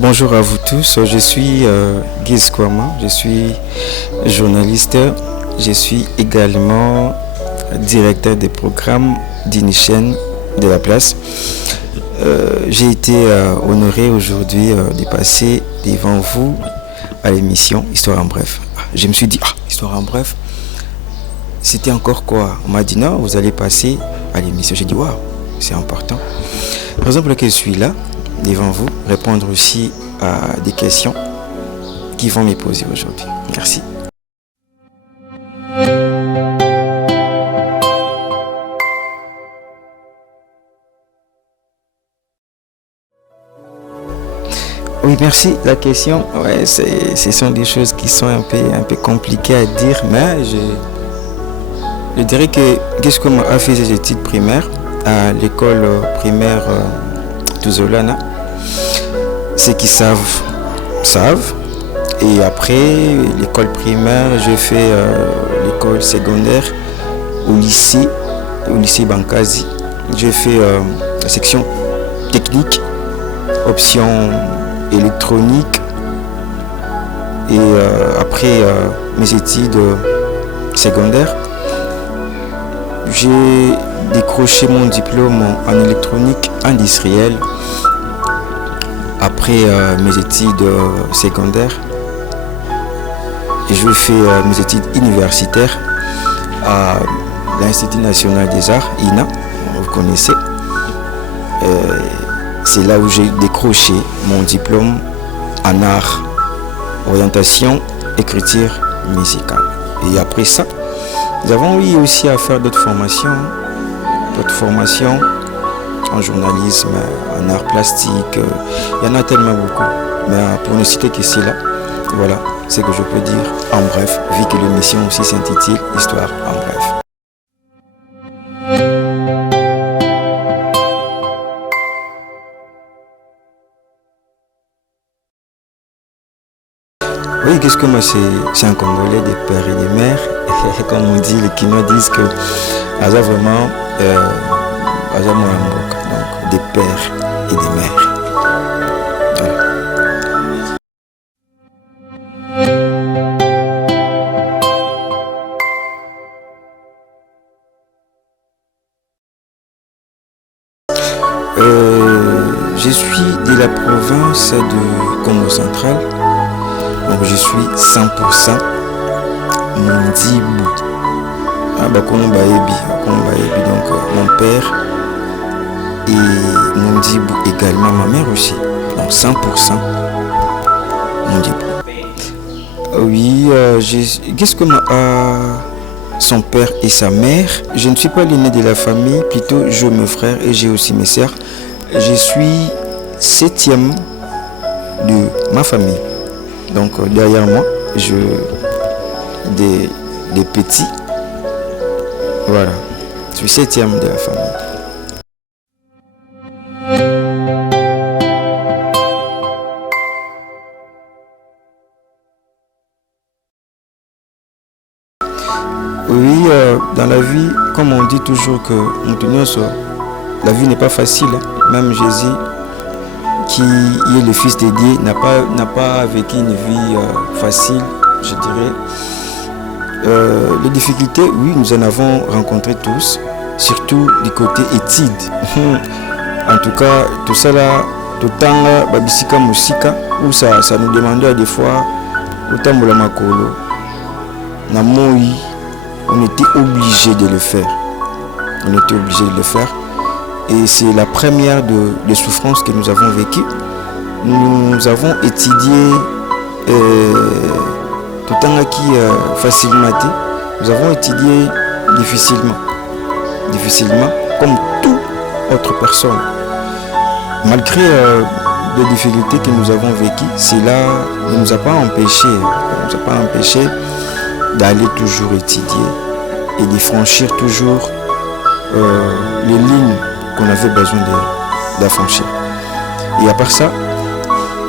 Bonjour à vous tous. Je suis Giz Kwama, je suis journaliste, je suis également directeur des programmes d'une chaîne de la place. J'ai été honoré aujourd'hui de passer devant vous à l'émission Histoire en bref. Je me suis dit, Histoire en bref, c'était encore quoi? On m'a dit non, vous allez passer à l'émission. J'ai dit waouh, c'est important. Par exemple, que je suis là devant vous, répondre aussi à des questions qui vont me poser aujourd'hui. Merci. Oui, merci. La question, ouais, ce sont des choses qui sont un peu compliquées à dire, mais je dirais que qu'est-ce qu'on a fait des études primaires à l'école primaire Touzolana. Ceux qui savent. Et après l'école primaire, j'ai fait l'école secondaire au lycée Bankazi. J'ai fait la section technique, option électronique. Et après mes études secondaires, j'ai décroché mon diplôme en électronique industrielle. Après mes études secondaires, je fais mes études universitaires à l'Institut national des arts, INA, vous connaissez. C'est là où j'ai décroché mon diplôme en art, orientation, écriture musicale. Et après ça, nous avons eu aussi à faire d'autres formations en journalisme, en art plastique. Il y en a tellement beaucoup. Mais pour ne citer que cela, voilà ce que je peux dire en bref, vu que l'émission aussi s'intitule Histoire en bref. Oui, qu'est-ce que moi c'est un Congolais des pères et des mères. Comme on dit, les Kinois disent que Aza vraiment Aza Moramboka, donc des pères et des mères. Je suis de la province de Congo central, donc je suis 100% Mondibou. Donc mon père et Mondibou également, ma mère aussi, donc 100% Mondibou. Oui, qu'est-ce que son père et sa mère? Je ne suis pas l'aîné de la famille, plutôt j'ai mes frères et j'ai aussi mes sœurs. Je suis 7e de ma famille. Donc derrière moi, des petits. Voilà, je suis 7e de la famille. Oui, dans la vie, comme on dit toujours que la vie n'est pas facile. Même Jésus, qui est le Fils de Dieu, n'a pas vécu une vie facile, je dirais. Les difficultés, oui, nous en avons rencontré tous, surtout du côté études. En tout cas, tout ça là, tout le temps, babisika musika, où ça nous demandait des fois, autant de la makolo, on était obligé de le faire. Et c'est la première des souffrances que nous avons vécues. Nous avons étudié tout le temps qui facilement. Nous avons étudié difficilement, comme toute autre personne. Malgré les difficultés que nous avons vécues, cela ne nous a pas empêché d'aller toujours étudier et de franchir toujours les lignes qu'on avait besoin d'affranchir. Et à part ça,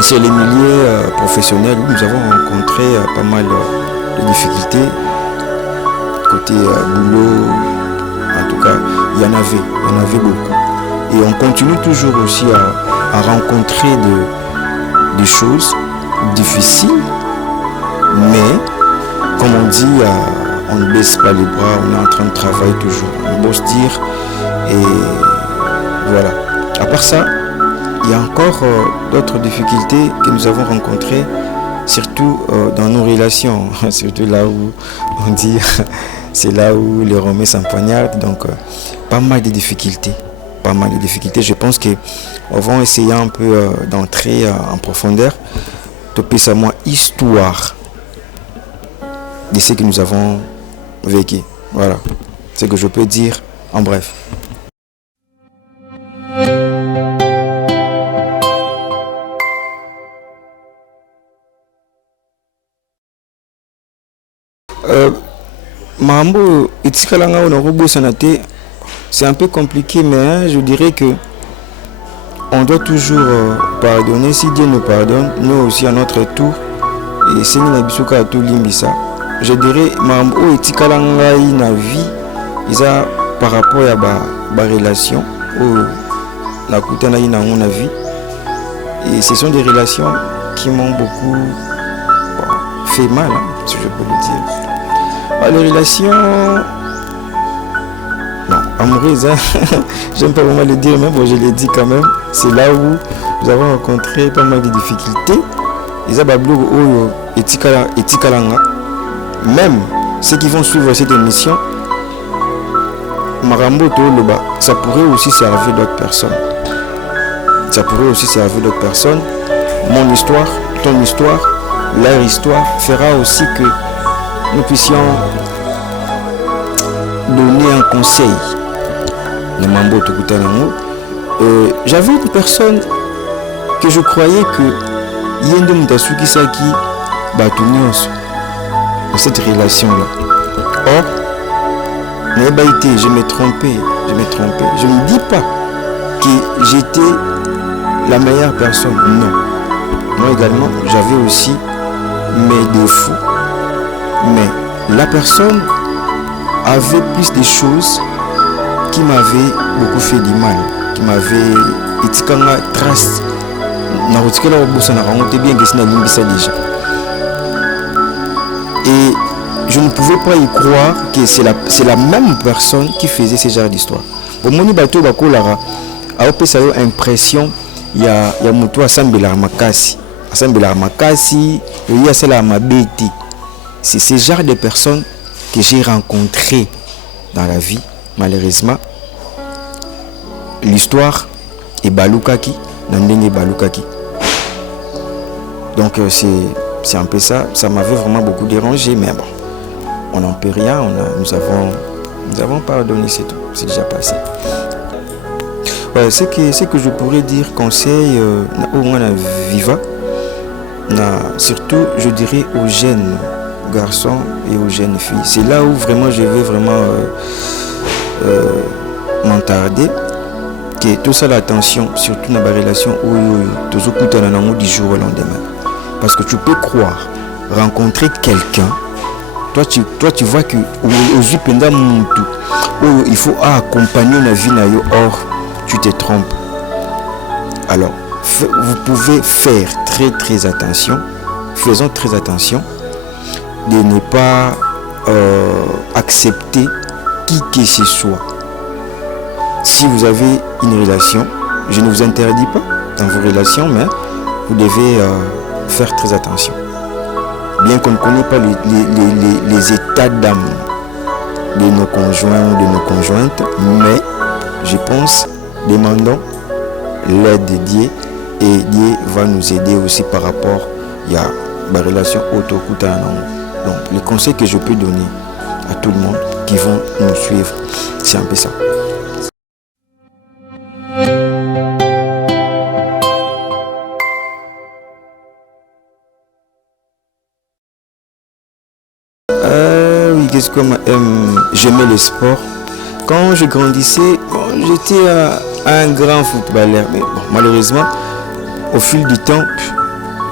c'est les milieux professionnels où nous avons rencontré pas mal de difficultés. Côté boulot, en tout cas, il y en avait beaucoup. Et on continue toujours aussi à rencontrer des choses difficiles, mais comme on dit, on ne baisse pas les bras, on est en train de travailler toujours, on bosse dire, et voilà. À part ça, il y a encore d'autres difficultés que nous avons rencontrées, surtout dans nos relations, surtout là où on dit, c'est là où les Romains s'empoignardent, donc pas mal de difficultés. Pas mal de difficultés. Je pense qu'on va essayer un peu d'entrer en profondeur, toper sa moins histoire de ce que nous avons vécu. Voilà, ce que je peux dire en bref. Mambo itikalanga onarobo sanate, c'est un peu compliqué, mais je dirais que on doit toujours pardonner. Si Dieu nous pardonne, nous aussi à notre tour, et si nous n'abisuka tout limbisa, je dirais mambo itikalanga na vie, isa par rapport à ba relation ou la kutana ina na vie, et ce sont des relations qui m'ont beaucoup fait mal, hein, si je peux le dire. Les relations amoureuses, hein. J'aime pas vraiment le dire, mais bon, je l'ai dit quand même. C'est là où nous avons rencontré pas mal de difficultés. Même ceux qui vont suivre cette émission, ça pourrait aussi servir d'autres personnes. Ça pourrait aussi servir d'autres personnes. Mon histoire, ton histoire, leur histoire fera aussi que nous puissions donner un conseil. J'avais une personne que je croyais que Yende Mutasuki Saki Batunios dans cette relation-là. Or, je me trompais. Je ne dis pas que j'étais la meilleure personne. Non. Moi également, j'avais aussi mes défauts. Mais la personne avait plus de choses qui m'avaient beaucoup fait du mal, qui m'avaient été comme une trace. Et je ne pouvais pas y croire que c'est la même personne qui faisait ce genre d'histoire. Pour moi, j'ai eu l'impression qu'il y a mutu asambela makasi, il y a cela mabeti. C'est ce genre de personnes que j'ai rencontrées dans la vie. Malheureusement, l'histoire est balukaki, nandenge balukaki. Donc c'est un peu ça. Ça m'avait vraiment beaucoup dérangé, mais bon, on n'en peut rien. Nous avons pardonné, c'est tout. C'est déjà passé. Ouais, ce que je pourrais dire, conseil au moins à Viva, surtout je dirais aux jeunes garçons et aux jeunes filles. C'est là où vraiment je veux vraiment m'entarder, que tout ça l'attention, surtout dans la relation où tout du jour au lendemain. Parce que tu peux croire rencontrer quelqu'un, toi tu vois que il faut accompagner la vie, or tu te trompes. Alors vous pouvez faire très attention, faisons très attention de ne pas accepter qui que ce soit. Si vous avez une relation, je ne vous interdis pas dans vos relations, mais vous devez faire très attention. Bien qu'on ne connaisse pas les états d'âme de nos conjoints ou de nos conjointes, mais je pense, demandons l'aide de Dieu, et Dieu va nous aider aussi par rapport à la relation autokutana. Donc les conseils que je peux donner à tout le monde qui vont nous suivre, c'est un peu ça. Oui, qu'est-ce que j'aimais le sport. Quand je grandissais, j'étais un grand footballeur. Mais bon, malheureusement, au fil du temps,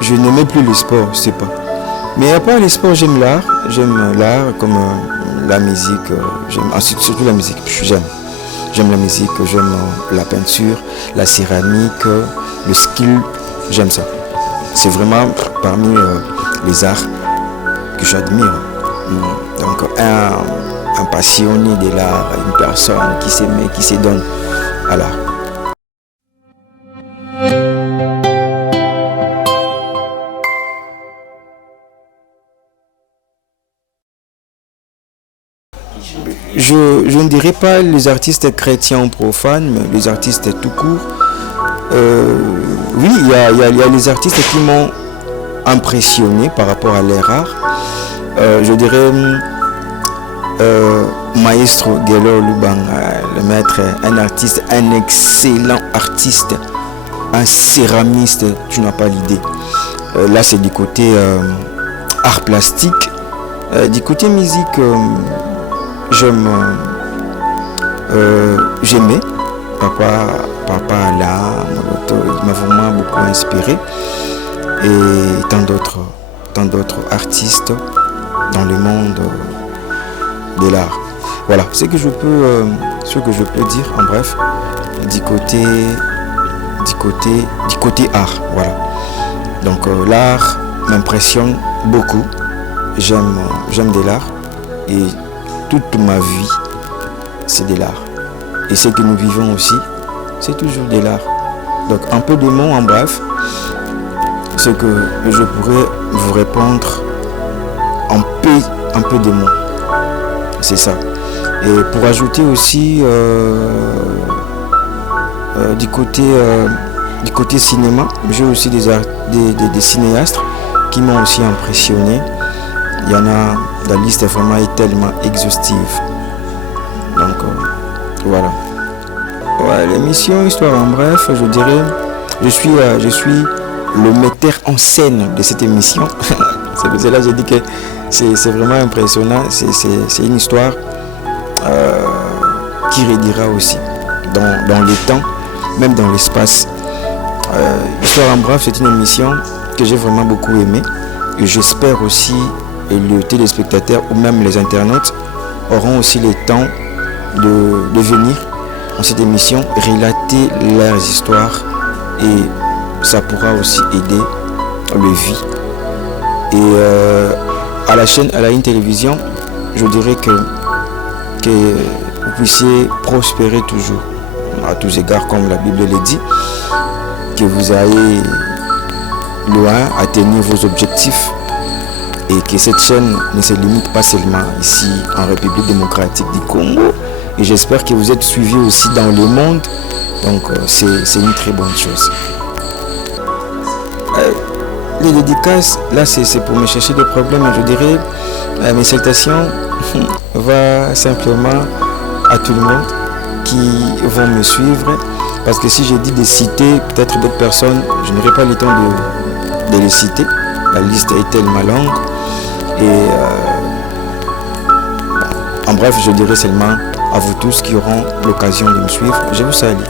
je n'aimais plus le sport, je sais pas. Mais à part le sport, j'aime l'art. J'aime l'art comme la musique. Surtout la musique, j'aime la musique, j'aime la peinture, la céramique, le skill. J'aime ça. c'est vraiment parmi les arts que j'admire. Donc un passionné de l'art, une personne qui s'aime, qui se donne à l'art. Je ne dirais pas les artistes chrétiens ou profanes, mais les artistes tout court. Oui, il y a les artistes qui m'ont impressionné par rapport à leur art. Je dirais Maestro Gelo Lubanga, le maître, un artiste, un excellent artiste, un céramiste, tu n'as pas l'idée. Là, c'est du côté art plastique. Du côté musique, j'aimais Papa Ala, il m'a vraiment beaucoup inspiré, et tant d'autres artistes dans le monde de l'art. Voilà ce que je peux dire en bref du côté art. Voilà. Donc l'art m'impressionne beaucoup. J'aime de l'art, et toute ma vie c'est de l'art, et ce que nous vivons aussi c'est toujours de l'art. Donc un peu de mots en bref, ce que je pourrais vous répondre en un peu de mots, c'est ça. Et pour ajouter aussi du côté cinéma, j'ai aussi des cinéastes qui m'ont aussi impressionné. Il y en a, la liste vraiment est tellement exhaustive. Donc voilà. Ouais, l'émission Histoire en bref, je dirais, je suis le metteur en scène de cette émission. C'est pour cela que j'ai dit que c'est vraiment impressionnant. C'est une histoire qui redira aussi dans le temps, même dans l'espace. Histoire en bref, c'est une émission que j'ai vraiment beaucoup aimée, et j'espère aussi les téléspectateurs ou même les internautes auront aussi le temps de venir dans cette émission relater leurs histoires, et ça pourra aussi aider le vie. Et à la chaîne, à la ligne télévision, je dirais que vous puissiez prospérer toujours à tous égards, comme la Bible le dit, que vous ayez loin, atteignez vos objectifs, et que cette chaîne ne se limite pas seulement ici en République démocratique du Congo, et j'espère que vous êtes suivis aussi dans le monde. Donc c'est une très bonne chose. Les dédicaces, là c'est pour me chercher des problèmes, je dirais mes salutations va simplement à tout le monde qui vont me suivre, parce que si j'ai dit de citer peut-être d'autres personnes, je n'aurai pas le temps de les citer. La liste est tellement longue, et en bref, je dirais seulement à vous tous qui auront l'occasion de me suivre, je vous salue.